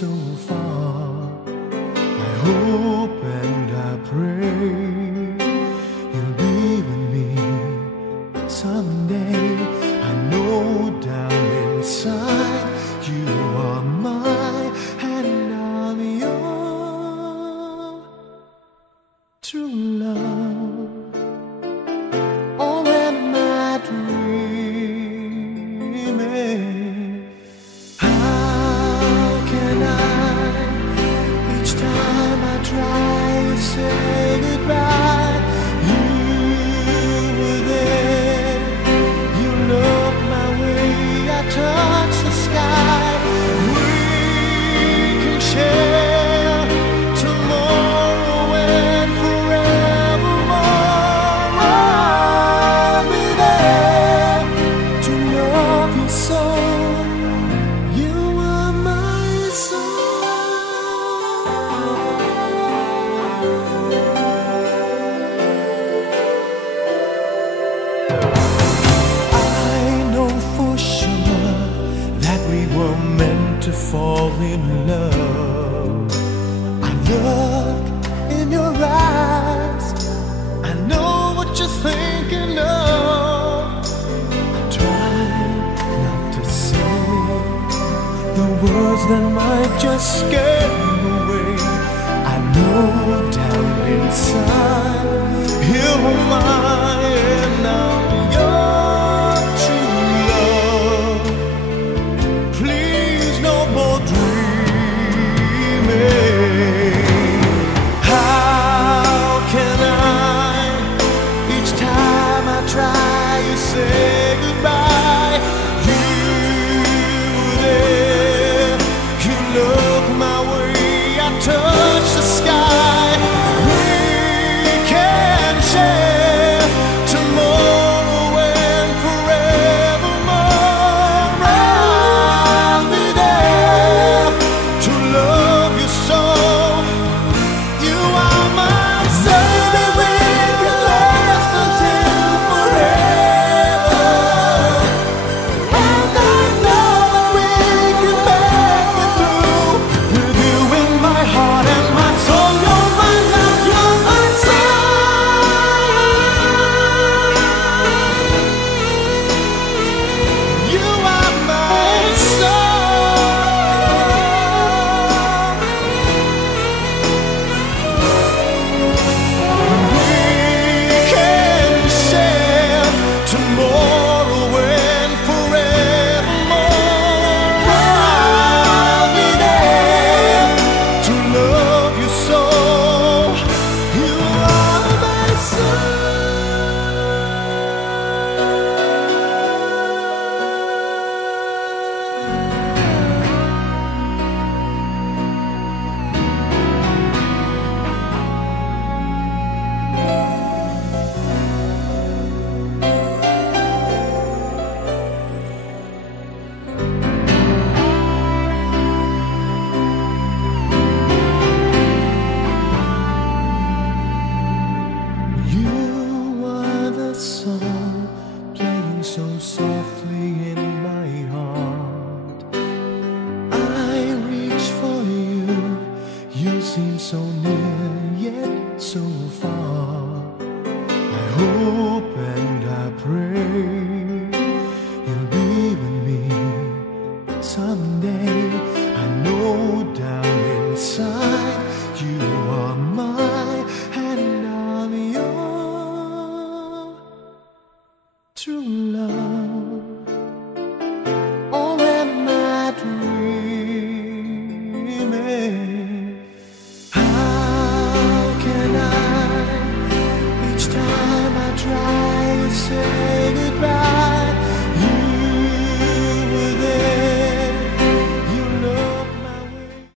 so far. I hope and I pray you'll be with me someday. I know down inside you are mine and I'm your true love. Or am I dreaming? How can I, each time I try to say goodbye, you were there, you looked my way, I touched the sky. We can share tomorrow and forevermore. I'll be there to love you so. You are my I know for sure that we were meant to fall in love. I look in your eyes, I know what you're thinking of. I try not to say the words that might just scare you away. I know down inside you are mine.